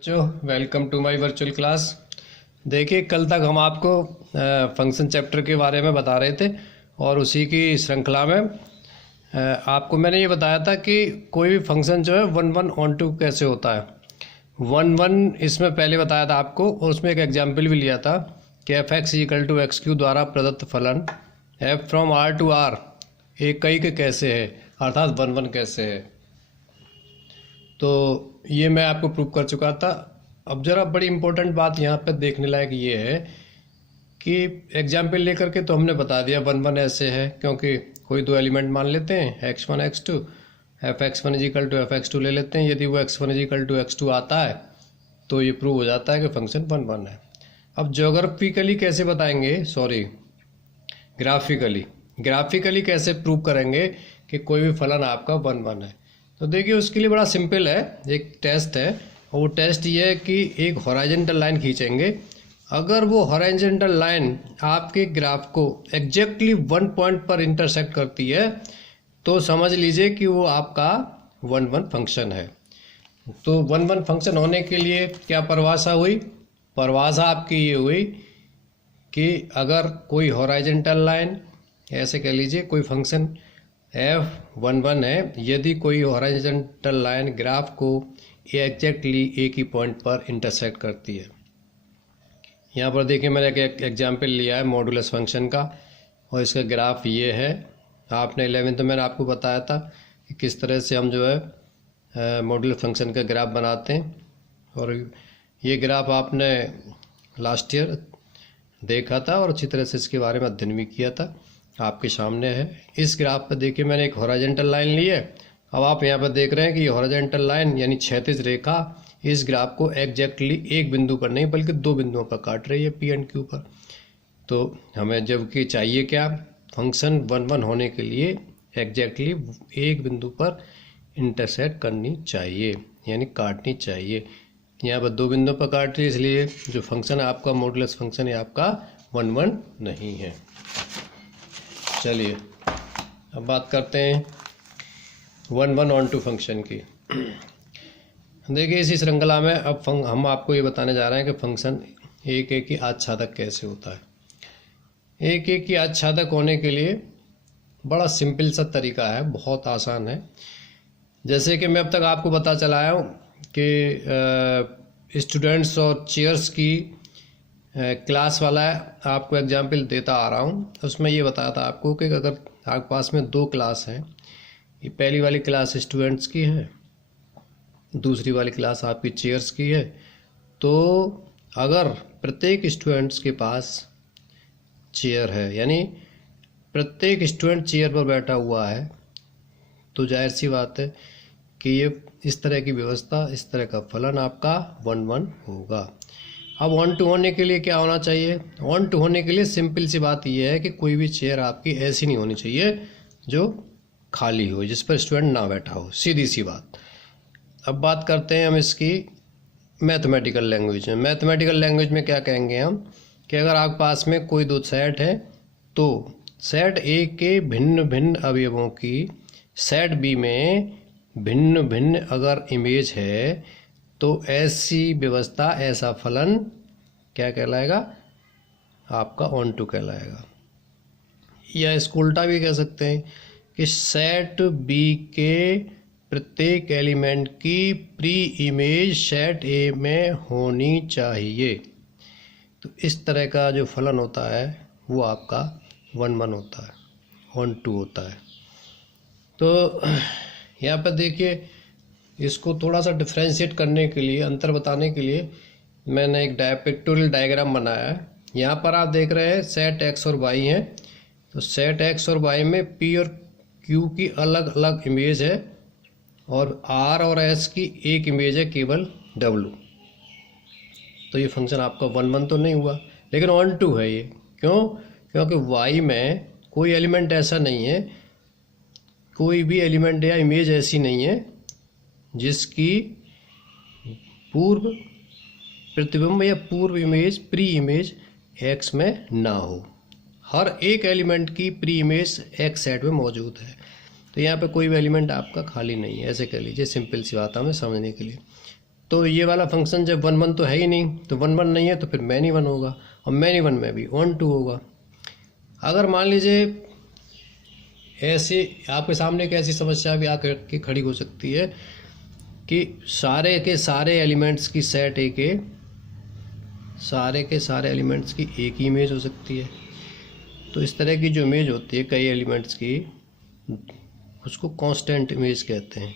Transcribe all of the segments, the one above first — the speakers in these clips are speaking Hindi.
बच्चों, welcome to my virtual class. देखिए, कल तक हम आपको फंक्शन चैप्टर के बारे में बता रहे थे और उसी की श्रृंखला में आपको मैंने ये बताया था कि कोई भी फंक्शन जो है 1 1 ऑन टू कैसे होता है। 1 1 इसमें पहले बताया था आपको और उसमें एक एग्जाम्पल भी लिया था कि f x equal to x Q द्वारा प्रदत्त फलन f from R to R एक कई के कैसे है, अर्थात 1 1 कैसे है। तो ये मैं आपको प्रूव कर चुका था। अब जरा बड़ी इंपॉर्टेंट बात यहाँ पर देखने लायक ये है कि एग्जाम्पल लेकर के तो हमने बता दिया 1 1 ऐसे है, क्योंकि कोई दो एलिमेंट मान लेते हैं x1 x2, f x one equal to f x two ले लेते हैं। यदि वो x1 इजिकल टू x2 आता है तो ये प्रूव हो जाता है कि फंक्शन 1 1 है। अब ज्योग्राफिकली कैसे बताएंगे, ग्राफिकली कैसे प्रूव करेंगे कि कोई भी फलन आपका 1 1 है। तो देखिए, उसके लिए बड़ा सिंपल है, एक टेस्ट है और वो टेस्ट ये है कि एक हॉरिजॉन्टल लाइन खींचेंगे। अगर वो हॉरिजॉन्टल लाइन आपके ग्राफ को एग्जैक्टली 1 पॉइंट पर इंटरसेक्ट करती है तो समझ लीजिए कि वो आपका 1 1 फंक्शन है। तो 1 1 फंक्शन होने के लिए क्या परिभाषा हुई? परिभाषा आपकी ये हुई कि अगर कोई हॉरिजॉन्टल लाइन, ऐसे कह लीजिए कोई फंक्शन f1 1 है, यदि कोई हॉरिजॉन्टल लाइन ग्राफ को एग्जैक्टली एक ही पॉइंट पर इंटरसेक्ट करती है। यहाँ पर देखिए, मैंने एक एग्जाम्पल लिया है मॉडुलस फंक्शन का और इसका ग्राफ ये है। आपने 11th में मैंने आपको बताया था कि किस तरह से हम जो है मॉडुलस फंक्शन का ग्राफ बनाते हैं, और ये ग्राफ आपने लास्ट ईयर देखा था और अच्छी तरह से इसके बारे में अध्ययन भी किया था, आपके सामने है। इस ग्राफ पर देखिए, मैंने एक हॉरिजॉन्टल लाइन ली है। अब आप यहाँ पर देख रहे हैं कि ये हॉरिजॉन्टल लाइन यानी क्षैतिज रेखा इस ग्राफ को एग्जैक्टली एक बिंदु पर नहीं बल्कि दो बिंदुओं पर काट रही है, पी एंड क्यू पर। तो हमें जबकि चाहिए क्या, फंक्शन 1 1 होने के लिए एग्जैक्टली एक बिंदु पर इंटरसेक्ट करनी चाहिए, यानी काटनी चाहिए। यहाँ पर दो बिंदुओं पर काट रही है, इसलिए जो फंक्शन है आपका मॉडुलस फंक्शन है आपका 1 1 नहीं है। चलिए अब बात करते हैं 1 1 ऑन टू फंक्शन की। देखिए, इसी श्रृंखला में अब हम आपको ये बताने जा रहे हैं कि फंक्शन एक एक की आच्छादक कैसे होता है। एक एक की आच्छादक होने के लिए बड़ा सिंपल सा तरीका है, बहुत आसान है। जैसे कि मैं अब तक आपको बता चलाया हूँ कि स्टूडेंट्स और चेयर्स की क्लास वाला है, आपको एग्जाम्पल देता आ रहा हूँ। उसमें ये बताया था आपको कि अगर आपके पास में दो क्लास हैं, ये पहली वाली क्लास स्टूडेंट्स की है, दूसरी वाली क्लास आपकी चेयर्स की है, तो अगर प्रत्येक स्टूडेंट्स के पास चेयर है, यानी प्रत्येक स्टूडेंट चेयर पर बैठा हुआ है, तो जाहिर सी बात है कि ये इस तरह की व्यवस्था, इस तरह का फलन आपका 1 1 होगा। अब 1 2 होने के लिए क्या होना चाहिए? 1 2 होने के लिए सिंपल सी बात यह है कि कोई भी चेयर आपकी ऐसी नहीं होनी चाहिए जो खाली हो, जिस पर स्टूडेंट ना बैठा हो, सीधी सी बात। अब बात करते हैं हम इसकी मैथमेटिकल लैंग्वेज में। मैथमेटिकल लैंग्वेज में क्या कहेंगे हम कि अगर आपके पास में कोई दो सेट है, तो सेट ए के भिन्न भिन्न अवयवों की सेट बी में भिन्न भिन्न अगर इमेज है, तो ऐसी व्यवस्था, ऐसा फलन क्या कहलाएगा? आपका 1 2 कहलाएगा। या इसको उल्टा भी कह सकते हैं कि सेट बी के प्रत्येक एलिमेंट की प्री इमेज सेट ए में होनी चाहिए। तो इस तरह का जो फलन होता है वो आपका 1 1 होता है, 1 2 होता है। तो यहाँ पर देखिए, इसको थोड़ा सा डिफ्रेंशिएट करने के लिए, अंतर बताने के लिए मैंने एक पिक्टोरियल डायग्राम बनाया है। यहाँ पर आप देख रहे हैं सेट एक्स और वाई हैं, तो सेट एक्स और वाई में पी और क्यू की अलग अलग इमेज है और आर और एस की एक इमेज है, केवल डब्लू। तो ये फंक्शन आपका 1 1 तो नहीं हुआ, लेकिन 1 2 है ये। क्यों? क्योंकि वाई में कोई एलिमेंट ऐसा नहीं है, कोई भी एलिमेंट या इमेज ऐसी नहीं है जिसकी पूर्व प्रतिबिंब या पूर्व इमेज, प्री इमेज एक्स में ना हो। हर एक एलिमेंट की प्री इमेज एक्स सेट में मौजूद है। तो यहाँ पे कोई भी एलिमेंट आपका खाली नहीं है, ऐसे कह लीजिए, सिंपल सी बात हमें समझने के लिए। तो ये वाला फंक्शन जब 1 1 तो है ही नहीं, तो 1 1 नहीं है तो फिर मैनी 1 होगा, और मैनी 1 में भी ऑन टू होगा। अगर मान लीजिए ऐसे आपके सामने एक ऐसी समस्या भी आकर के खड़ी हो सकती है कि सारे के सारे एलिमेंट्स की सेट सारे के सारे एलिमेंट्स की एक ही इमेज हो सकती है। तो इस तरह की जो इमेज होती है कई एलिमेंट्स की, उसको कांस्टेंट इमेज कहते हैं,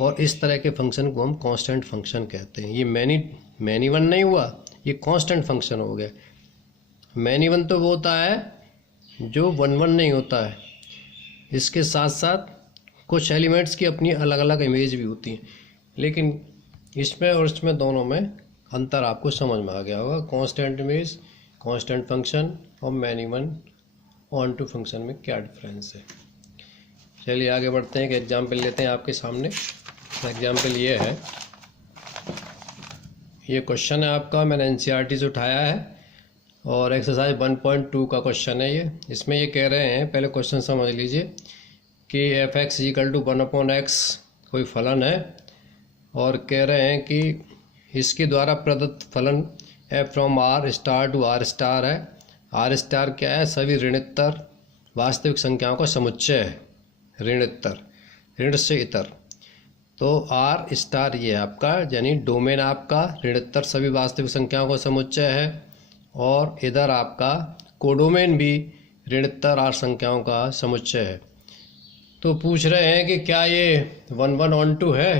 और इस तरह के फंक्शन को हम कांस्टेंट फंक्शन कहते हैं। ये मैनी 1 नहीं हुआ, ये कांस्टेंट फंक्शन हो गया। मैनी 1 तो वो होता है जो 1 1 नहीं होता है, इसके साथ साथ कुछ एलिमेंट्स की अपनी अलग अलग इमेज भी होती हैं, लेकिन इसमें और इसमें दोनों में अंतर आपको समझ में आ गया होगा। कांस्टेंट इमेज, कांस्टेंट फंक्शन और मैनी 1 ऑन टू फंक्शन में क्या डिफरेंस है। चलिए आगे बढ़ते हैं, एक एग्जाम्पल लेते हैं आपके सामने। एग्जाम्पल ये है, ये क्वेश्चन है आपका, मैंने एनसीईआरटी से उठाया है और एक्सरसाइज 1.2 का क्वेश्चन है ये। इसमें ये कह रहे हैं, पहले क्वेश्चन समझ लीजिए कि f(x) = 1/x कोई फलन है, और कह रहे हैं कि इसके द्वारा प्रदत्त फलन f from r star to r star है। r स्टार क्या है? सभी ऋणोत्तर वास्तविक संख्याओं का समुच्चय है। ऋणोत्तर, ऋण से इतर, तो r स्टार ये आपका यानी डोमेन आपका ऋणोत्तर सभी वास्तविक संख्याओं का समुच्चय है, और इधर आपका कोडोमेन भी ऋणोत्तर r संख्याओं का समुच्चय है। तो पूछ रहे हैं कि क्या ये 1 1 ऑन टू है।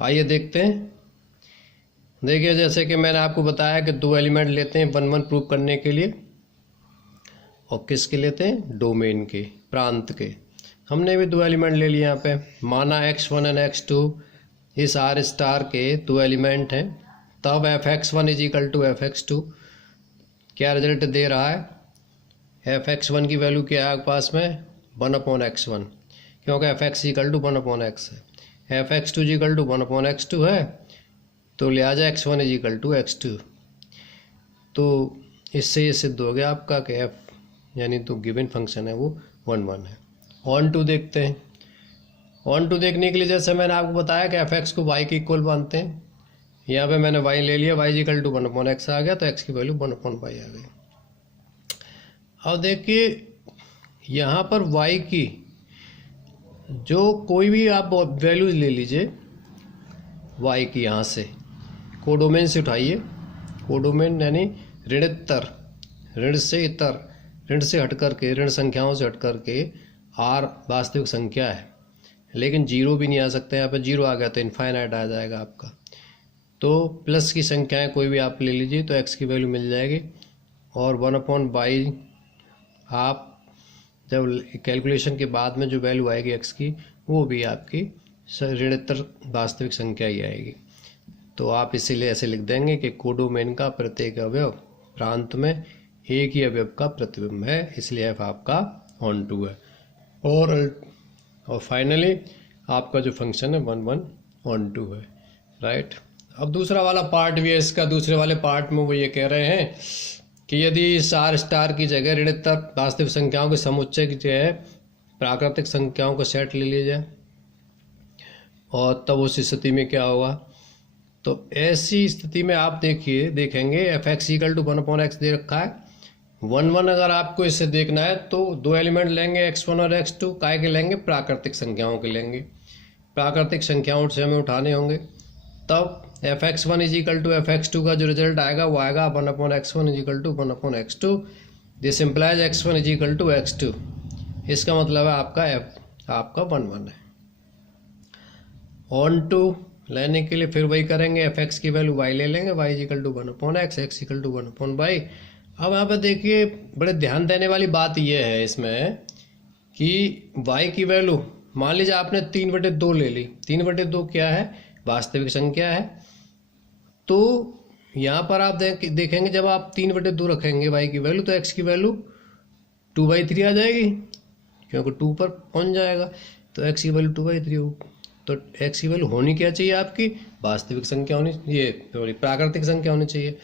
आइए देखते हैं। देखिए जैसे कि मैंने आपको बताया कि दो एलिमेंट लेते हैं 1 1 प्रूव करने के लिए, और किसके लेते हैं? डोमेन के, प्रांत के। हमने भी दो एलिमेंट ले लिए यहाँ पे, माना x1 और x2 इस r स्टार के दो एलिमेंट हैं, तब f(x1) = f(x2) क्या रिजल्ट दे रहा है? f(x1) की वैल्यू क्या है आपके पास में? 1/x1, क्योंकि f(x) = 1/x है। f(x2) = 1/x2 है, तो लिहाजा x1 = x2। तो इससे ये सिद्ध हो गया आपका कि f यानी तो गिवन फंक्शन है वो 1 1 है। ऑन टू देखते हैं। ऑन टू देखने के लिए जैसे मैंने आपको बताया कि f(x) को y के इक्वल मानते हैं। यहाँ पे मैंने y ले लिया, y = 1/x आ गया, तो x की वैल्यू 1/y आ गई। अब देखिए यहाँ पर y की जो कोई भी आप वैल्यू ले लीजिए y की, यहाँ से कोडोमेन से उठाइए। कोडोमेन यानी ऋणोत्तर, ऋण से इतर, ऋण से हट करके, ऋण संख्याओं से हट करके r वास्तविक संख्या है, लेकिन जीरो भी नहीं आ सकता। यहाँ पर जीरो आ गया तो इनफाइनाइट आ जाएगा आपका। तो प्लस की संख्याएं कोई भी आप ले लीजिए तो x की वैल्यू मिल जाएगी, और 1/y आप जब कैलकुलेशन के बाद में जो वैल्यू आएगी x की, वो भी आपकी ऋणोत्तर वास्तविक संख्या ही आएगी। तो आप इसीलिए ऐसे लिख देंगे कि कोडोमेन का प्रत्येक अवयव प्रांत में एक ही अवयव का प्रतिबिंब है, इसलिए f आपका ऑन टू है। और फाइनली आपका जो फंक्शन है 1 1 ऑन टू है, राइट। अब दूसरा वाला पार्ट भी है इसका। दूसरे वाले पार्ट में वो ये कह रहे हैं कि यदि इस r स्टार की जगह ऋणोत्तर वास्तविक संख्याओं के समुच्चय की जगह प्राकृतिक संख्याओं का सेट ले लिया जाए, और तब उस स्थिति में क्या होगा? तो ऐसी स्थिति में आप देखेंगे f(x) = 1/x दे रखा है। 1 1 अगर आपको इससे देखना है तो दो एलिमेंट लेंगे x1 और x2, काय के लेंगे? प्राकृतिक संख्याओं के लेंगे। प्राकृतिक संख्याओं से हमें उठाने होंगे, तब f(x1) = f(x2) का जो रिजल्ट आएगा वो आएगा 1/x1 = 1/x2। This implies x1 = x2। इसका मतलब है आपका f आपका 1 1 है। ऑन टू लेने के लिए फिर वही करेंगे, f(x) की वैल्यू y ले लेंगे, y = 1/x, x = 1/y। अब यहाँ पर देखिए बड़े ध्यान देने वाली बात यह है इसमें कि y की वैल्यू मान लीजिए आपने 3/2 ले ली। 3/2 क्या है? वास्तविक संख्या है। तो यहाँ पर आप देखेंगे जब आप 3/2 रखेंगे y की वैल्यू, तो x की वैल्यू 2/3 आ जाएगी, क्योंकि 2 पर पहुँच जाएगा, तो x की वैल्यू 2/3 होगी। तो x की वैल्यू होनी क्या चाहिए आपकी? वास्तविक संख्या होनी, ये प्राकृतिक संख्या होनी चाहिए।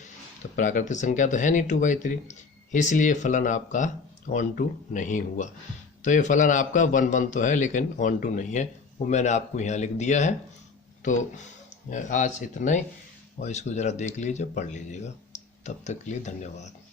तो प्राकृतिक संख्या तो है नहीं 2/3, इसलिए फलन आपका ऑन टू नहीं हुआ। तो ये फलन आपका 1 1 तो है, लेकिन ऑन टू नहीं है, वो मैंने आपको यहाँ लिख दिया है। तो आज इतना ही, और इसको ज़रा देख लीजिए, पढ़ लीजिएगा। तब तक के लिए धन्यवाद।